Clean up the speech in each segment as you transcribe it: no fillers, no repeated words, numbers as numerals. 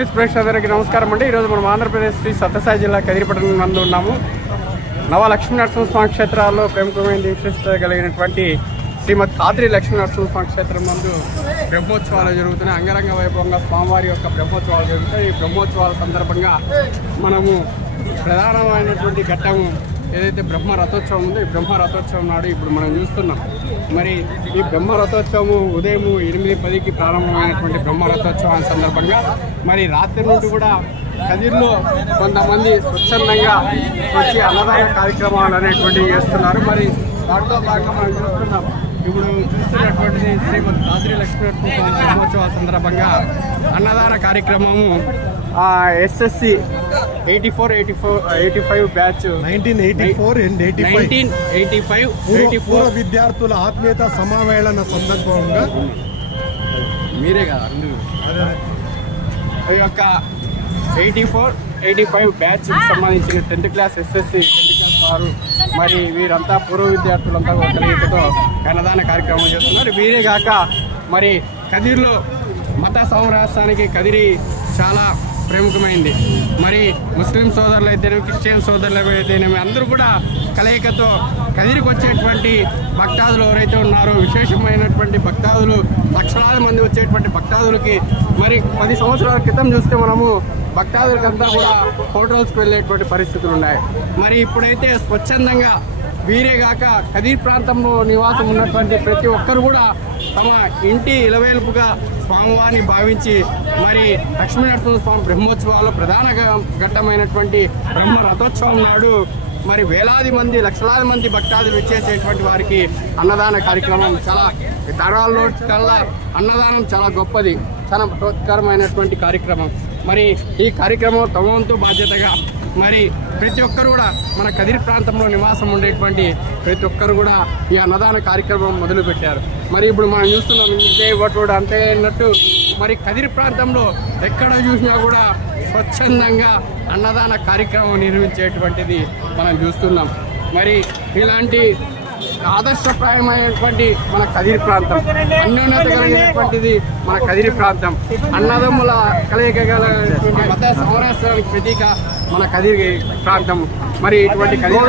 ప్రేక్షకులందరికీ నమస్కారం అండి. ఈరోజు మనం ఆంధ్రప్రదేశ్ శ్రీ సత్యసాయి జిల్లా కదిరిపట్టణం నందు ఉన్నాము. నవలక్ష్మీ నరసింహస్వామి క్షేత్రాల్లో ప్రముఖమైన దీక్షించగలిగినటువంటి శ్రీమద్ కాద్రి లక్ష్మీ నరసింహస్వామి క్షేత్రం నందు బ్రహ్మోత్సవాలు జరుగుతున్నాయి. అంగరంగ వైభవంగా స్వామివారి యొక్క బ్రహ్మోత్సవాలు జరుగుతాయి. ఈ బ్రహ్మోత్సవాల సందర్భంగా మనము ప్రధానమైనటువంటి ఘట్టము ఏదైతే బ్రహ్మ రథోత్సవం ఉందో ఈ బ్రహ్మ రథోత్సవం నాడు ఇప్పుడు మనం చూస్తున్నాం. మరి ఈ బ్రహ్మ రథోత్సవము ఉదయం 8:10కి ప్రారంభమైనటువంటి బ్రహ్మ రథోత్సవం సందర్భంగా మరి రాత్రి నుండి కూడా కదిర్లో కొంతమంది స్వచ్ఛందంగా వచ్చి అన్నదాన కార్యక్రమాలు అనేటువంటివి చేస్తున్నారు. మరి దాంట్లో భాగంగా మనం చూస్తున్నాం. ఇప్పుడు చూస్తున్నటువంటిది శ్రీమద్ కాద్రి లక్ష్మీ నరసింహస్వామి బ్రహ్మోత్సవాల సందర్భంగా అన్నదాన కార్యక్రమము ఎస్ఎస్సి 84-85 బ్యాచ్ 1984 విద్యార్థుల ఆత్మీయత సమావేళన సందర్భంగా మీరే కదా ఈ యొక్క 84-85 బ్యాచ్ సంబంధించిన 10th క్లాస్ ఎస్ఎస్సి వారు మరి వీరంతా పూర్వ విద్యార్థులంతా కలిగితో అన్నదాన కార్యక్రమం చేస్తున్నారు. వీరే కాక మరి కదిరిలో మత సామరస్యానికి కదిరి చాలా ప్రముఖమైంది. మరి ముస్లిం సోదరులు అయితేనేమి, క్రిస్టియన్ సోదరులు అయితేనేమి అందరూ కూడా కలయికతో కదిరికి వచ్చేటువంటి భక్తాదులు ఎవరైతే ఉన్నారో విశేషమైనటువంటి భక్తాదులు లక్షలాది మంది వచ్చేటువంటి భక్తాదులకి మరి 10 సంవత్సరాల క్రితం చూస్తే మనము భక్తాదులకంతా కూడా హోటల్స్కి వెళ్ళేటువంటి పరిస్థితులు ఉన్నాయి. మరి ఇప్పుడైతే స్వచ్ఛందంగా వీరేగాక కదిరి ప్రాంతంలో నివాసం ఉన్నటువంటి ప్రతి ఒక్కరు కూడా తమ ఇంటి ఇలవేల్పుగా స్వామివారిని భావించి మరి లక్ష్మీ నరసింహస్వామి బ్రహ్మోత్సవాల్లో ప్రధాన ఘట్టమైనటువంటి బ్రహ్మ రథోత్సవం నాడు మరి వేలాది మంది లక్షలాది మంది భక్తాదులు ఇచ్చేసేటువంటి వారికి అన్నదాన కార్యక్రమం చాలా తరాల్లో కల్లా అన్నదానం చాలా గొప్పది, చాలా బృహత్కరమైనటువంటి కార్యక్రమం. మరి ఈ కార్యక్రమం తమ వంతు బాధ్యతగా మరి ప్రతి ఒక్కరు కూడా మన కదిరి ప్రాంతంలో నివాసం ఉండేటువంటి ప్రతి ఒక్కరు కూడా ఈ అన్నదాన కార్యక్రమం మొదలుపెట్టారు. మరి ఇప్పుడు మనం చూస్తున్నాం ఇంతే ఒకటి అంతే అన్నట్టు మరి కదిరి ప్రాంతంలో ఎక్కడ చూసినా కూడా స్వచ్ఛందంగా అన్నదాన కార్యక్రమం నిర్వహించేటువంటిది మనం చూస్తున్నాం. మరి ఇలాంటి ఆదర్శప్రాయమైనటువంటి మన కదిరి ప్రాంతం, అన్యోన్యత కలిగినటువంటిది మన కదిరి ప్రాంతం, అన్నదమ్ముల కలయిక కలిగినటువంటి మత సామరస్యానికి ప్రతీక మన కదిరి ప్రాంతం. మరి ఇటువంటి కదిరి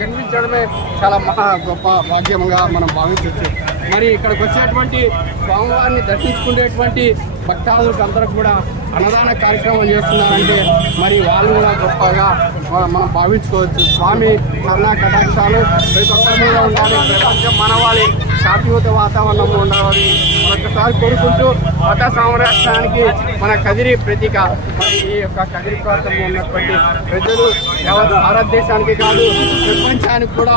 కనిపించడమే చాలా మహా గొప్ప భాగ్యంగా మనం భావించవచ్చు. మరి ఇక్కడికి వచ్చేటువంటి స్వామివారిని దర్శించుకునేటువంటి భక్తాదులకు అందరూ కూడా అన్నదాన కార్యక్రమం చేస్తున్నారంటే మరి వాళ్ళు కూడా గొప్పగా మనం భావించుకోవచ్చు. స్వామి కరుణా కటాక్షాలు ప్రతి ఒక్కరి మీద ఉండాలి, ప్రపంచం మనవాలి, శాంతియుత వాతావరణంలో ఉండాలి ఒక్కసారి కోరుకుంటూ మత సామరస్యానికి మన కదిరి ప్రతీక. మరి ఈ యొక్క కదిరి ప్రాంతంలో ఉన్నటువంటి ప్రజలు యావత్ భారతదేశానికి కాదు ప్రపంచానికి కూడా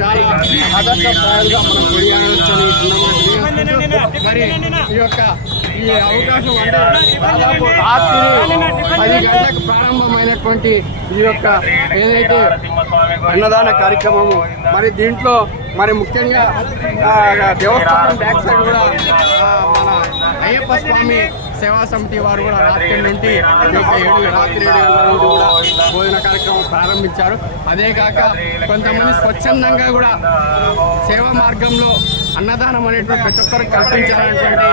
చాలా ఆదర్శప్రాయాలుగా మనం కొనియాడవచ్చు. మరి ఈ అవకాశం అంటే దాదాపు రాత్రి 10 గంటలకు ప్రారంభమైనటువంటి ఈ యొక్క ఏదైతే అన్నదాన కార్యక్రమము మరి దీంట్లో మరి ముఖ్యంగా దేవస్థానం బ్యాక్ సైడ్ కూడా మన అయ్యప్ప స్వామి సేవా సమితి వారు కూడా రాత్రి నుండి రాత్రి 7 గంటల నుండి కూడా భోజన కార్యక్రమం ప్రారంభించారు. అదే కాక కొంతమంది స్వచ్ఛందంగా కూడా సేవా మార్గంలో అన్నదానం అనేటువంటి ప్రతి ఒక్కరికి కల్పించాలనేటువంటి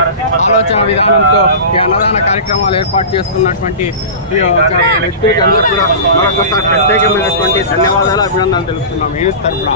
ఆలోచన విధానంతో ఈ అన్నదాన కార్యక్రమాలు ఏర్పాటు చేస్తున్నటువంటి ఈ యొక్క వ్యక్తులకి అందరూ కూడా మరొకసారి ప్రత్యేకమైనటువంటి ధన్యవాదాలు, అభినందనలు తెలుపుతున్నాం. ఏం తరఫున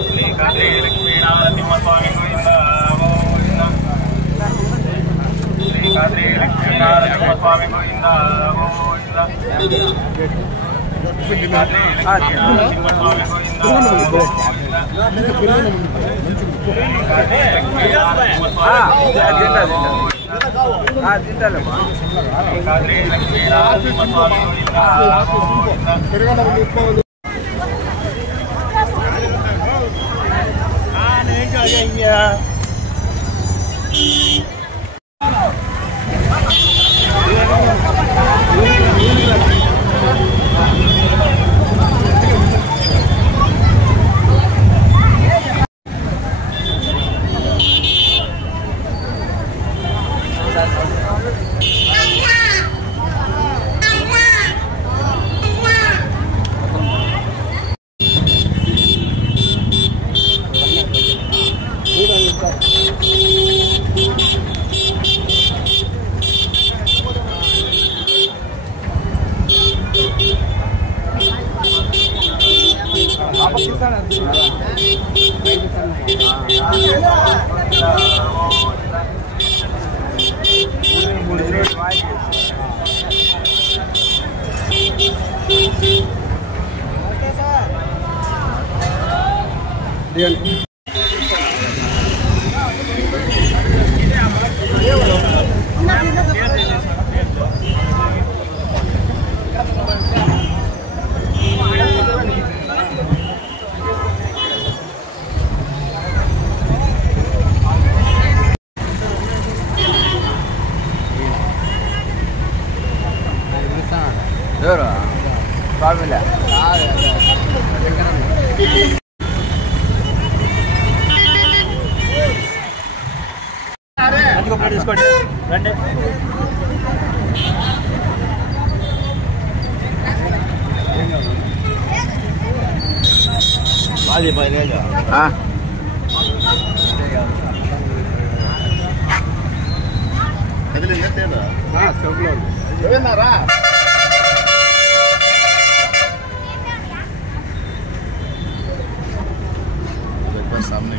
తీసుకోండి రండి. सामने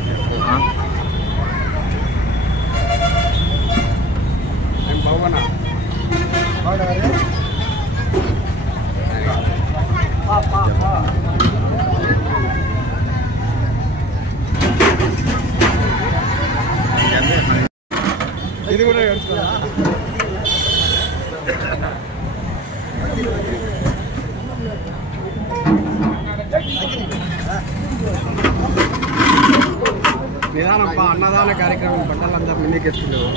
ఇది కూడా నిదానం అన్నదాన కార్యక్రమం బట్టలంతా ముందుకెత్తున్నారు.